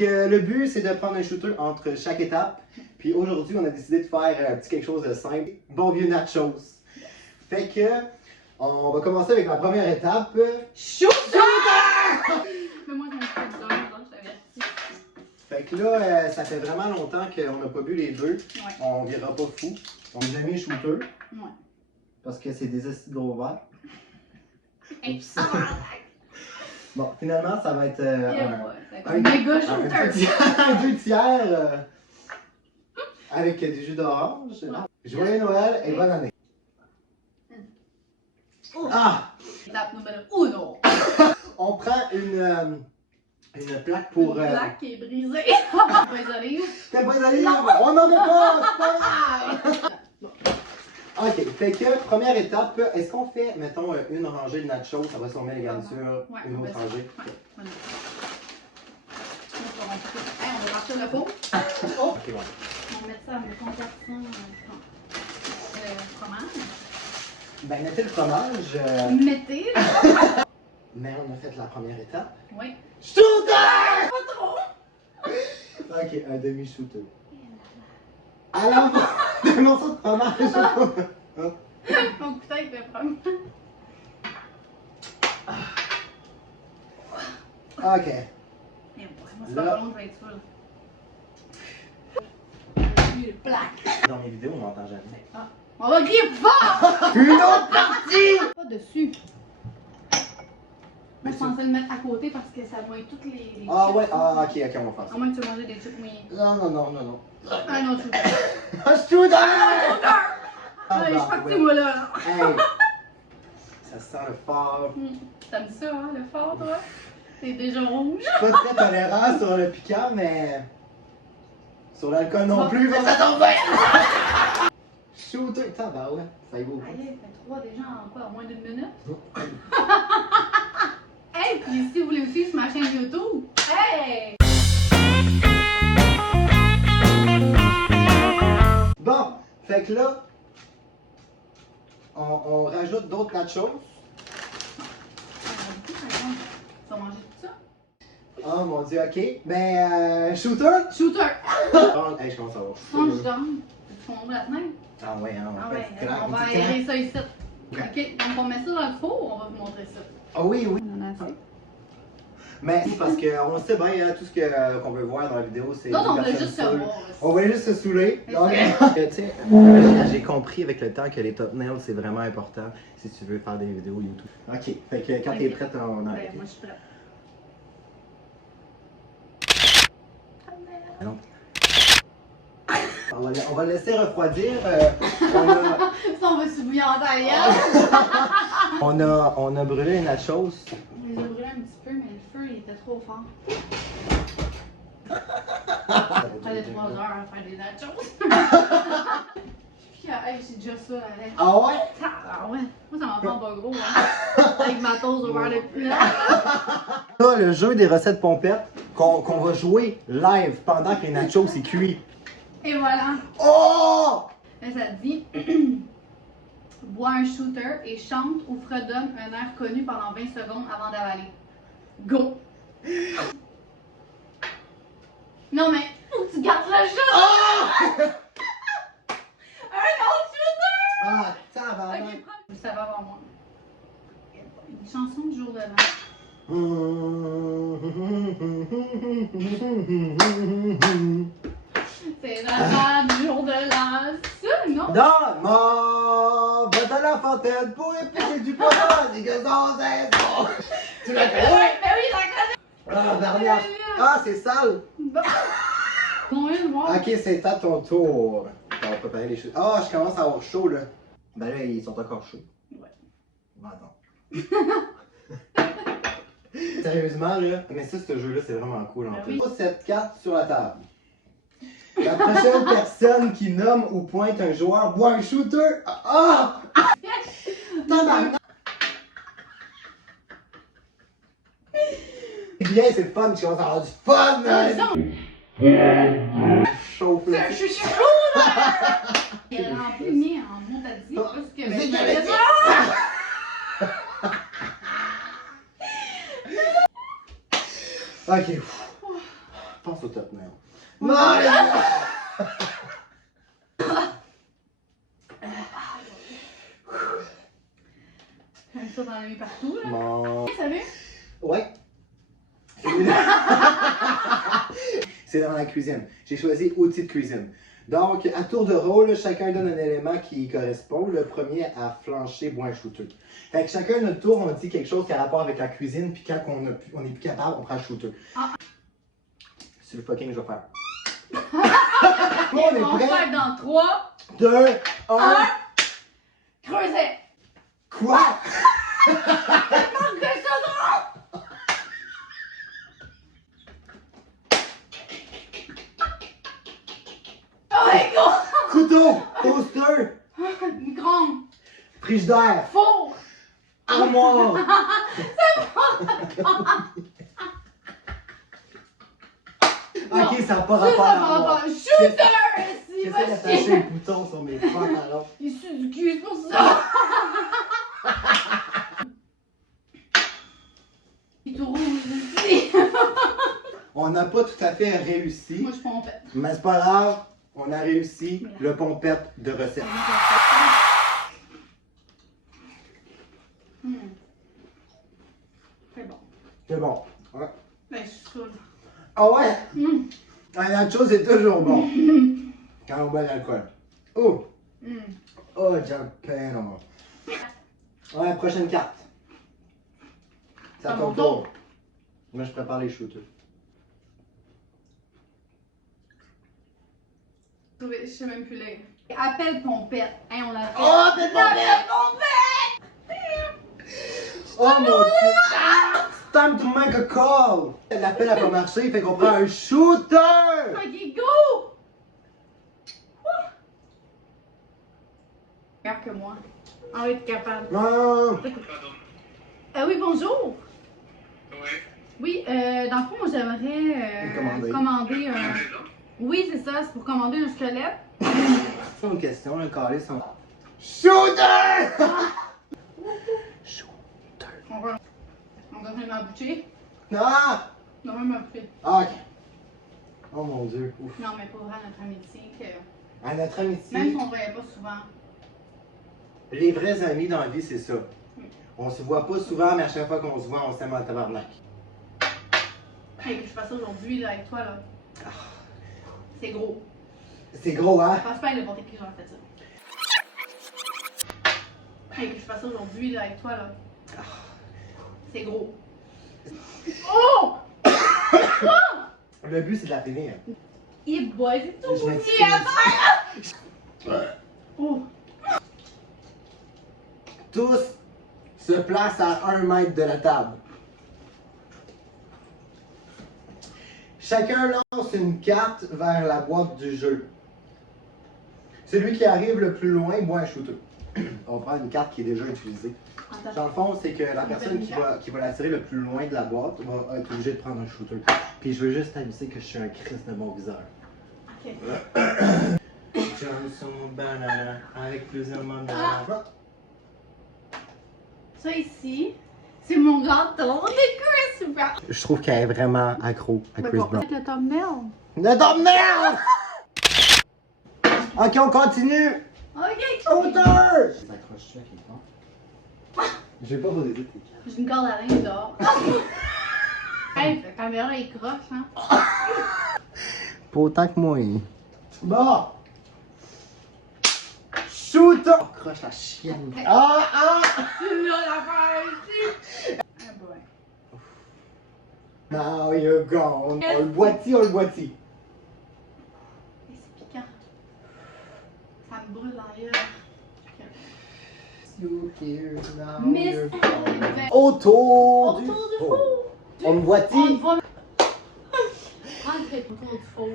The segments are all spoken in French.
Donc, le but, c'est de prendre un shooter entre chaque étape. Puis aujourd'hui, on a décidé de faire un petit quelque chose de simple. Bon vieux nachos. Fait que, on va commencer avec la première étape. Shooter! Mais moi, j'ai un peu de donc je t'avertis. Fait que là, ça fait vraiment longtemps qu'on n'a pas bu les deux. Ouais. On virera pas fou. On nous a mis shooter. Ouais. Parce que c'est des acides gros verts. Oups. Ah, Bon, finalement, ça va être un méga shooter. un 2 tiers avec du jus d'orange. Ouais. Joyeux Noël et bonne année. Ah! Étape numéro 1. On prend une plaque pour. Une plaque qui est brisée. Pas isolée. T'es pas allé? Non. On n'en met pas! C'est pas grave! Ok, fait que première étape, est-ce qu'on fait, mettons, une rangée de nachos, ça va si on met les garnitures, Ouais, une autre rangée? Ouais, on va partir le pot. Oh! Ok, bon. On va mettre ça à mon contaction fromage. Ben, mettez le fromage. Mettez. Mais on a fait la première étape. Oui. Shooter! Pas trop. Ok, un demi-shooter. Alors, un morceau de fromage. Donc peut-être le fromage. Ok. Et ouais, moi c'est Là. pas long, je vais être full. Une plaque. Dans mes vidéos, on m'entend jamais. Ah. On va crier fort! Une autre partie! Pas dessus. Moi, je pensais le mettre à côté parce que ça mouille toutes les Ah chips. ouais, ah ok, ok, on va faire À ça. moins que tu manges des chips mouillées. Non, non, non, non, non. Un autre shooter. Un shooter! Ah, je suis partie, moi, là. Hey! Ça sent le fort. T'aimes ça, hein, le fort, toi? C'est déjà rouge. Je suis pas très tolérant sur le piquant, mais. Sur l'alcool non Oh. plus, mais ça tombe bien! Shooter! Putain, bah ouais, ça y va. Allez, fait 3 déjà en quoi? En moins d'une minute? Hey, puis si vous voulez aussi sur ma chaîne YouTube, hey! Bon, fait que là, on rajoute d'autres nachos. Tu vas manger tout ça? Oh mon dieu, ok. Ben, shooter? Shooter! Oh, hey, je commence à voir. Quand je dorme, tu montres la fenêtre? Ah ouais, hein, Ah on ouais, fait on va aérer ça ici. Ok, donc on met ça dans le four, on va vous montrer ça. Ah oui, oui. On en a assez. Mais c'est parce qu'on sait bien, hein, tout ce qu'on veut voir dans la vidéo, c'est. Non, des on veut personnes juste se saoules. voir. On va juste se saouler. C'est Donc, ça. tu sais, j'ai compris avec le temps que les thumbnails c'est vraiment important si tu veux faire des vidéos YouTube. Ok, fait que quand t'es Ok. prête, on Ben, arrête. moi je suis prête. Non. On va laisser refroidir. Ça, on va se bouillir en tailleur. On a brûlé les nachos. On les a brûlés un petit peu, mais le feu il était trop fort. Après les 3 heures à faire des nachos. Puis, hey, j'ai déjà ça avec. Ah ouais? Ah ouais, moi ça m'en prend pas gros. Hein. Avec ma toast au beurre de pinot. Là, le jeu des recettes pompettes qu'on va jouer live pendant que les nachos c'est cuit. Et voilà. Oh! Là, ça te dit bois un shooter et chante ou fredonne un air connu pendant 20 secondes avant d'avaler. Go! Non, mais faut que tu gardes le jeu! Oh! Un autre shooter! Ah, tabarnak! Ok, prends. Vous savez avant moi. Une chanson du jour de l'an. C'est la fin du jour de l'an. Ça, non? Dans ma boîte à la fontaine pour épicer du poisson, des gazons, tu la connais? Oui, mais oui, j'en connais! Ah, dernière. Ah, c'est sale! Bon. Non, une, moi. Ok, c'est à ton tour. On va préparer les choses. Ah, je commence à avoir chaud là. Ben là, ils sont encore chauds. Ouais. Bon, attends. Sérieusement là, mais ça, ce jeu-là, c'est vraiment cool en Ben plus. oui. Pose cette carte sur la table. La prochaine personne qui nomme ou pointe un joueur boit un shooter. Ah! Tabarnak! C'est bien, c'est le fun, tu commences à avoir du fun! Chauffe là. Je suis chaud là! Il a rempli mis en bon t'as dit parce que C'est ben, qu'elle je Ok. pense au top nail. Non, là! Comme ça dans la nuit partout, là. Bon. Salut! Ouais. C'est dans la cuisine. J'ai choisi outils de cuisine. Donc, à tour de rôle, chacun donne un élément qui correspond. Le premier à flancher, bois un shooter. Fait que chacun notre tour, on dit quelque chose qui a rapport avec la cuisine, puis quand on est plus capable, on prend le shooter. Ah. C'est le fucking je vais faire. On est prêt dans 3, 2, 1. Creuset! Quoi? Manque de chaudron! Oh my god! Couteau! Toaster! Micro-ondes! Frigidaire! Four! Armoire! Ok, ça n'a pas rapport à l'armoire. Shooter! J'essaie d'attacher le bouton sur mes pantalons. Issu du cul, c'est pour ça! Il est tout rouge ici! On n'a pas tout à fait réussi, Moi je pompette. mais c'est pas grave, on a réussi le pompette de recette. C'est bon. C'est bon. Ouais. Ben, je suis saoule. Ah ouais? Un nacho, c'est toujours bon. Quand on boit de l'alcool. Oh! Oh, jalapeno. Ouais, prochaine carte. C'est à À ton mon tour. tour. Moi, je prépare les shooters. Je sais même plus lire. Appelle pompette. Hein, on l'appelle. Oh, appelle pompette! Oh mon dieu! It's time to make a call! L'appel n'a pas marché, fait qu'on prend un shooter! Ok, go! Regarde que moi. On va être capable. Non! Oui, bonjour. Ouais. Oui, dans le fond, moi, j'aimerais commander un. Oui, c'est ça, c'est pour commander un squelette. C'est une question, le calé son. Shooter! Shooter. On va ma bouchée. Ah! Non, même ma bouchée. Ah, ok. Oh mon dieu. Ouf. Non, mais pour vrai, notre amitié, que... À notre amitié, même si on ne voyait pas souvent. les vrais amis dans la vie, c'est ça. On se voit pas souvent, mais à chaque fois qu'on se voit, on s'aime en tabarnak. Hey, que je fasse ça aujourd'hui, là, avec toi, là. C'est gros. C'est gros, hein? Je pense pas à n'importe qui, j'aurais fait ça. Hey, que je fasse ça aujourd'hui, là, avec toi, là. C'est gros. Oh! Le but, c'est de la finir. Eh boy, c'est tout Je m'excuse. petit à faire! Oh! Tous se placent à 1 mètre de la table. Chacun lance une carte vers la boîte du jeu. Celui qui arrive le plus loin boit un shooter. On prend une carte qui est déjà utilisée. Dans le fond, c'est que la personne qui va la tirer le plus loin de la boîte va être obligée de prendre un shooter. Puis je veux juste aviser que je suis un Christ de bon viseur. Ok. Johnson banana avec plusieurs mandats. Ça ici, c'est mon gâteau de Chris Brown. Je trouve qu'elle est vraiment accro à Chris Brown. Le thumbnail. Le thumbnail! Ok, on continue! Ok. Auteur! S'accroche-tu à quelqu'un? Je vais pas vous aider. J'ai une corde à linge dehors. Hey, la caméra est croche, hein. Pas autant que moi. Bon! Shooter! Oh, croche la chienne. Ah! Tu l'as l'affaire ici. Ah boy. Now you're gone. On le boitit, on le boitit. Et c'est piquant. Ça me brûle dans la gueule. You here now. Miss you're Eleven. gone. Autour du Autour du four. four. On le On boitit. va. Rentrer autour du four.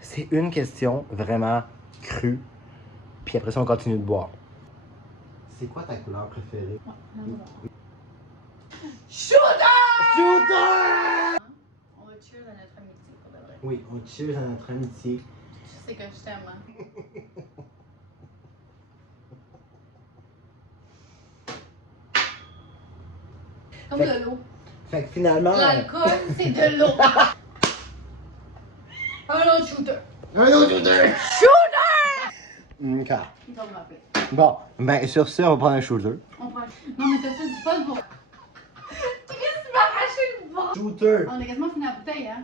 C'est une question vraiment crue. Puis après ça, on continue de boire. C'est quoi ta couleur préférée? Shooter! Shooter! On va cheer à notre amitié pour de vrai. Oui, on cheers à notre amitié. Tu sais que je t'aime, hein. Comme Fait- de l'eau. Fait que finalement. L'alcool, c'est de l'eau. autre shooter. Un autre shooter! Shooter! Ok. Il va me rappeler. Bon, ben sur ce, on va prendre un shooter. On prend. Non, mais t'as-tu du fun pour. Qu'est-ce que tu m'as arraché le bras? Shooter! On a quasiment fini la bouteille, hein?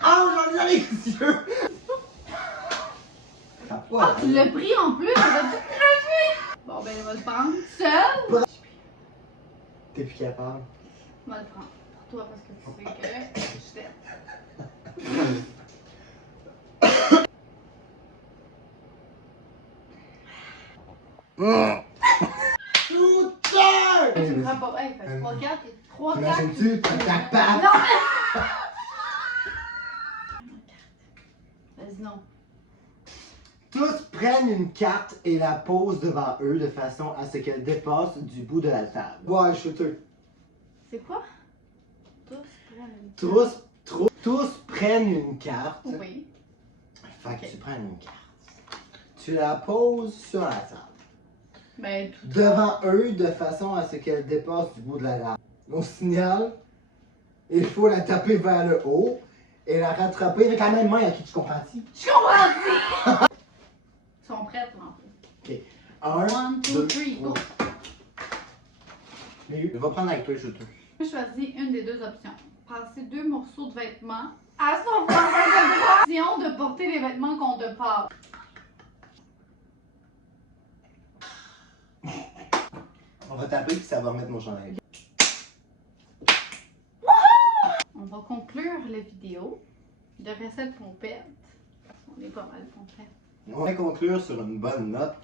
Ah, j'en ai dans les yeux! Oh, tu l'as pris en plus, ça va tout cracher! Bon, ben, on va le prendre seul. T'es plus capable. On va le prendre pour toi parce que tu sais que je t'aime. Shooter! Tu me prends pas. Hey, fait 3-4 et 3-4. T'imagines-tu? T'es capable! Non, mais. Vas-y, non. Tous prennent une carte et la posent devant eux de façon à ce qu'elle dépasse du bout de la table. Ouais, shooter. C'est quoi? Tous prennent une carte. Tous prennent une carte. Oui. Fait que Ok. tu prends une carte. Tu la poses sur la table. Ben, tout. Devant eux de façon à ce qu'elle dépasse du bout de la table. On signale, il faut la taper vers le haut et la rattraper avec la même main à qui tu comprends-tu? Je comprends! Ils sont prêts, en fait. Ok. Un, 1, 2, deux, 3, go! Mais je vais prendre avec toi, shooter. Je choisis une des deux options. Passer 2 morceaux de vêtements à son voisin de droit. De porter les vêtements qu'on te passe. On va taper puis ça va remettre mon chandail. On va conclure la vidéo de recettes pompettes. On est pas mal pompettes. On va conclure sur une bonne note.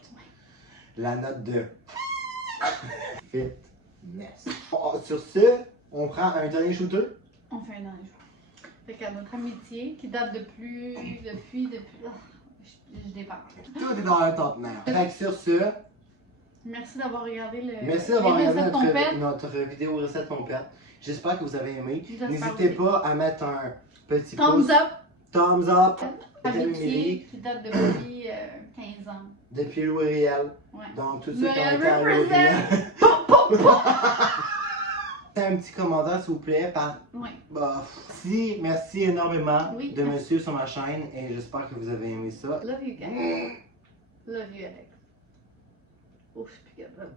La note de fitness. Sur ce, on prend un dernier shooter. On fait un dernier jour. Fait qu'à notre amitié, qui date depuis. Oh, je dépasse. Tout est dans un conteneur. Fait que sur ce, Merci d'avoir regardé le. merci d'avoir regardé recettes pompettes. notre vidéo recette pompette. J'espère que vous avez aimé. J'espère N'hésitez aussi. pas à mettre un petit Thumbs pouce. up. Thumbs up. Amitié qui date depuis 15 ans. Depuis Louis Riel. Ouais. Donc, tous ceux qui ont Le été à Louis represent. Riel. Un petit commentaire, s'il vous plaît. Ouais. Bah, merci énormément Oui, de me merci. suivre sur ma chaîne et j'espère que vous avez aimé ça. Love you guys. Love you, Alex. Oh, je suis plus capable.